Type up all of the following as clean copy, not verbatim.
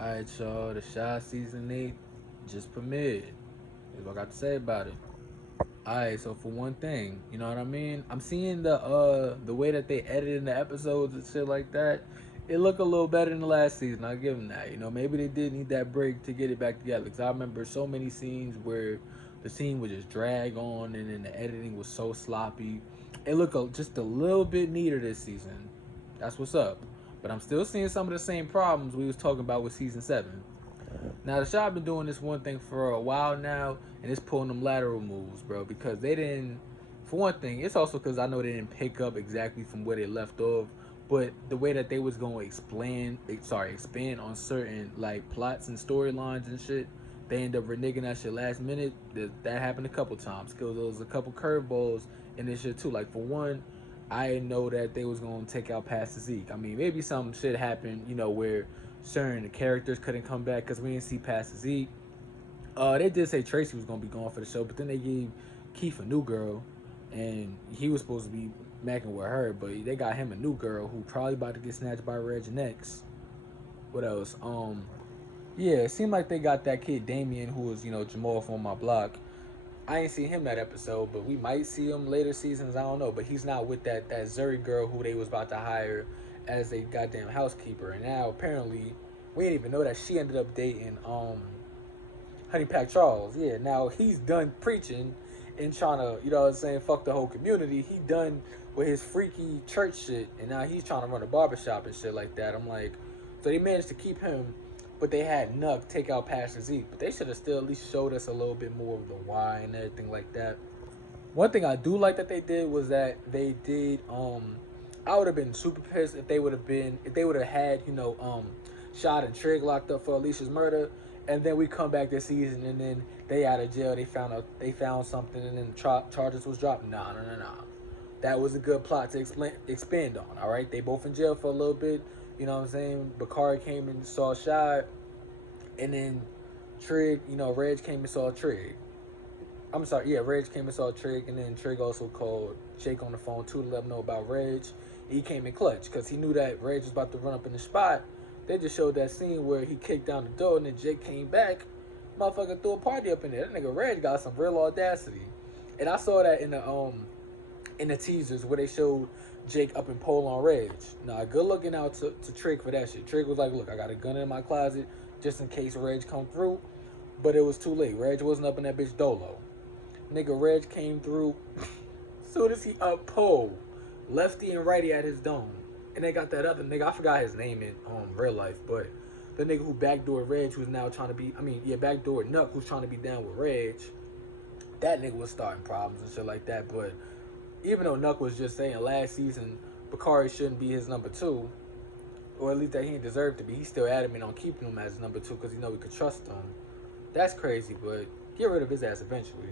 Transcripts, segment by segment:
Alright, y'all, the Shy Season 8 just premiered. That's what I got to say about it. Alright, so for one thing, you know what I mean? I'm seeing the way that they edited the episodes and shit like that. It look a little better than the last season. I'll give them that. You know, maybe they did need that break to get it back together. Because I remember so many scenes where the scene would just drag on and then the editing was so sloppy. It looked just a little bit neater this season. That's what's up. But I'm still seeing some of the same problems we was talking about with season 7. Now the shop been doing this one thing for a while now, and it's pulling them lateral moves, bro. Because they didn't. For one thing, it's also because I know they didn't pick up exactly from where they left off. But the way that they was going to expand on certain like plots and storylines and shit, they end up reneging that shit last minute. That happened a couple times. Cause there was a couple curveballs in this shit too. Like for one, I didn't know that they was gonna take out Pastor Zeke. I mean, maybe some shit happened, where certain characters couldn't come back because we didn't see Pastor Zeke. They did say Tracy was gonna be gone for the show, but then they gave Keith a new girl, and he was supposed to be macking with her, but they got him a new girl who probably about to get snatched by Reg next. What else? Yeah, it seemed like they got that kid Damien, who was Jamal from my block. I ain't seen him that episode, but we might see him later seasons. I don't know, but he's not with that Zuri girl who they was about to hire as a goddamn housekeeper. And now apparently we didn't even know that she ended up dating Honey Pack Charles. Yeah, now he's done preaching and trying to, what I'm saying, fuck the whole community. He done with his freaky church shit, and now he's trying to run a barbershop and shit like that. I'm like, so they managed to keep him, but they had Nuck take out Pastor Zeke. But they should have still at least showed us a little bit more of the why and everything like that. One thing I do like that they did was that they did. I would have been super pissed if they would have had Shot and Trig locked up for Alicia's murder, and then we come back this season and then they out of jail. They found something and then charges was dropped. Nah, no, no, no. That was a good plot to expand on. All right, they both in jail for a little bit. You know what I'm saying? Bakari came and saw Shot, and then Trig, Reg came and saw Trig. I'm sorry, yeah, Reg came and saw Trig, and then Trig also called Jake on the phone too to let him know about Reg. He came in clutch because he knew that Reg was about to run up in the spot. They just showed that scene where he kicked down the door and then Jake came back. Motherfucker threw a party up in there. That nigga Reg got some real audacity. And I saw that in the teasers where they showed Jake up in pole on Reg. Nah, good looking out to Trig for that shit. Trig was like, look, I got a gun in my closet just in case Reg come through. But it was too late. Reg wasn't up in that bitch dolo. Nigga Reg came through. Soon as he up pole, lefty and righty at his dome. And they got that other nigga, I forgot his name in real life, but the nigga who backdoored Reg, who's now trying to be, backdoored Nuck, who's trying to be down with Reg. That nigga was starting problems and shit like that. But even though Nuck was just saying last season Bakari shouldn't be his number two, or at least that he didn't deserve to be, he's still adamant on keeping him as number two because he know we could trust him. That's crazy, but get rid of his ass eventually.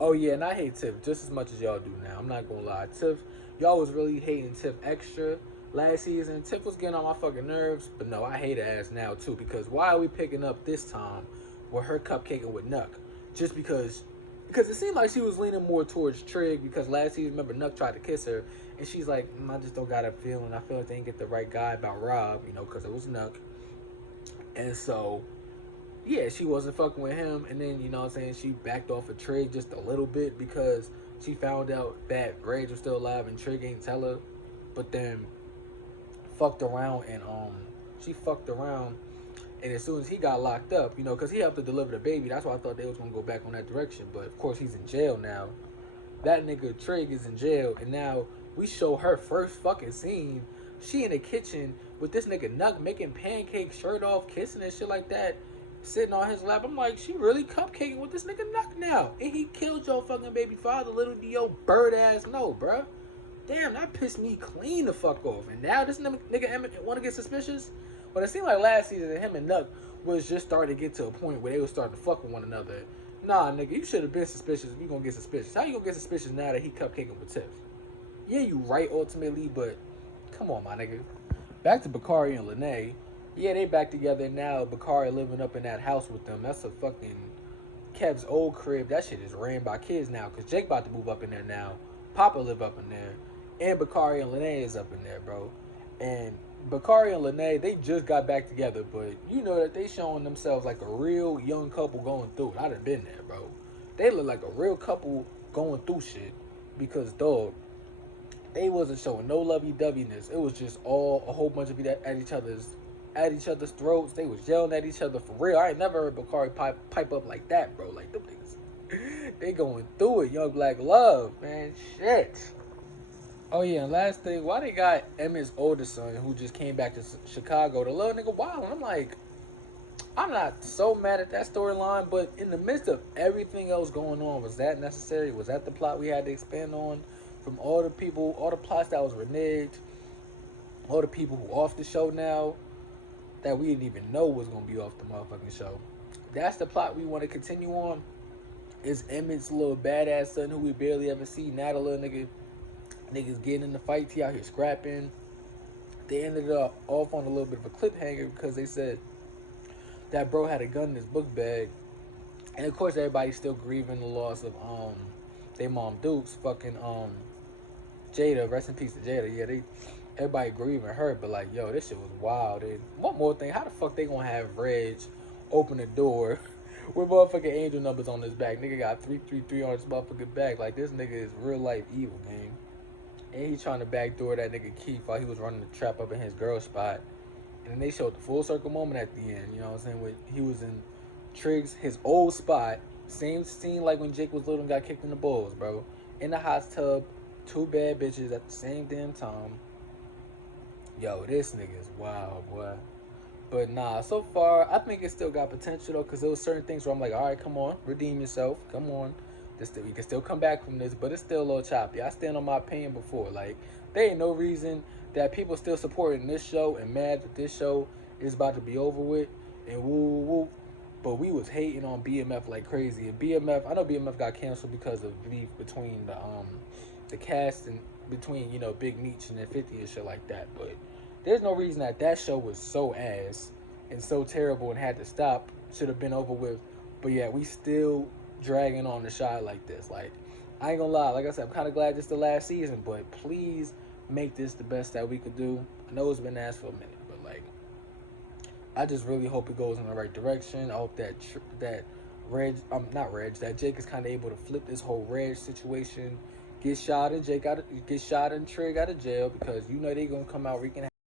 Oh yeah, and I hate Tiff just as much as y'all do now. I'm not gonna lie. Tiff, y'all was really hating Tiff extra last season. Tiff was getting on my fucking nerves, but no, I hate her ass now too because why are we picking up this time with her cupcaking with Nuck? Just because it seemed like she was leaning more towards Trig because last season, remember, Nuck tried to kiss her and she's like, I just don't got a feeling. I feel like they didn't get the right guy about Rob, because it was Nuck. And so yeah, she wasn't fucking with him, and then she backed off of Trig just a little bit because she found out that Rage was still alive and Trig ain't tell her, but then fucked around and she fucked around, and as soon as he got locked up, because he helped to deliver the baby, that's why I thought they was gonna go back on that direction, but of course he's in jail now. That nigga Trig is in jail, and now we show her first fucking scene. She in the kitchen with this nigga Nuck making pancakes, shirt off, kissing and shit like that, sitting on his lap. I'm like, she really cupcaking with this nigga Nuck now. And he killed your fucking baby father, little D.O. bird ass no, bruh. Damn, that pissed me clean the fuck off. And now this nigga Emmett want to get suspicious? But it seemed like last season him and Nuck was just starting to get to a point where they was starting to fuck with one another. Nah, nigga, you should have been suspicious if you gonna get suspicious. How you gonna get suspicious now that he cupcaking with Tiff? Yeah, you right ultimately, but come on, my nigga. Back to Bakari and Lene. Yeah, they back together now. Bakari living up in that house with them. That's a fucking Kev's old crib. That shit is ran by kids now. Because Jake about to move up in there now. Papa live up in there. And Bakari and Lene is up in there, bro. And Bakari and Lene, they just got back together, but you know that they showing themselves like a real young couple going through it. I done been there, bro. They look like a real couple going through shit because, dog, they wasn't showing no lovey doveyness. It was just all a whole bunch of it at each other's throats. They was yelling at each other for real. I ain't never heard Bakari pipe up like that, bro. Like them niggas, they going through it. Young Black Love, man, shit. Oh yeah, and last thing, why they got Emmett's older son who just came back to Chicago, the little nigga wild? And I'm like, I'm not so mad at that storyline, but in the midst of everything else going on, was that necessary? Was that the plot we had to expand on? From all the people, all the plots that was reneged, all the people who off the show now that we didn't even know was gonna be off the motherfucking show. That's the plot we want to continue on. Is Emmett's little badass son who we barely ever see now the little niggas getting in the fights, he out here scrapping. They ended up off on a little bit of a cliffhanger because they said that bro had a gun in his book bag. And of course everybody's still grieving the loss of their mom Dukes, fucking Jada, rest in peace to Jada. Yeah, everybody grieving her, but like, yo, this shit was wild. And one more thing, how the fuck they gonna have Reg open the door with motherfucking angel numbers on his back? Nigga got 333 on his motherfucking back. Like, this nigga is real life evil, gang. And he trying to backdoor that nigga Keith while he was running the trap up in his girl spot. And then they showed the full circle moment at the end, you know what I'm saying? When he was in Triggs, his old spot. Same scene like when Jake was little and got kicked in the balls, bro. In the hot tub, two bad bitches at the same damn time. Yo, this nigga is wild, boy. But nah, so far, I think it still got potential, though, because there was certain things where I'm like, all right, come on, redeem yourself. Come on. You can still come back from this, but it's still a little choppy. I stand on my opinion before. Like, there ain't no reason that people still supporting this show and mad that this show is about to be over with and woo woo. But we was hating on BMF like crazy. And BMF, I know BMF got canceled because of beef between the cast and between, you know, Big Meech and then 50 and shit like that. But there's no reason that show was so ass and so terrible and had to stop. Should have been over with. But yeah, we still dragging on the shot like this. Like, I ain't gonna lie, like I said, I'm kind of glad this is the last season, but please make this the best that we could do. I know it's been asked for a minute, but like, I just really hope it goes in the right direction. I hope that that Jake is kind of able to flip this whole Reg situation, get shot and Trig out of jail, because you know they gonna come out wreaking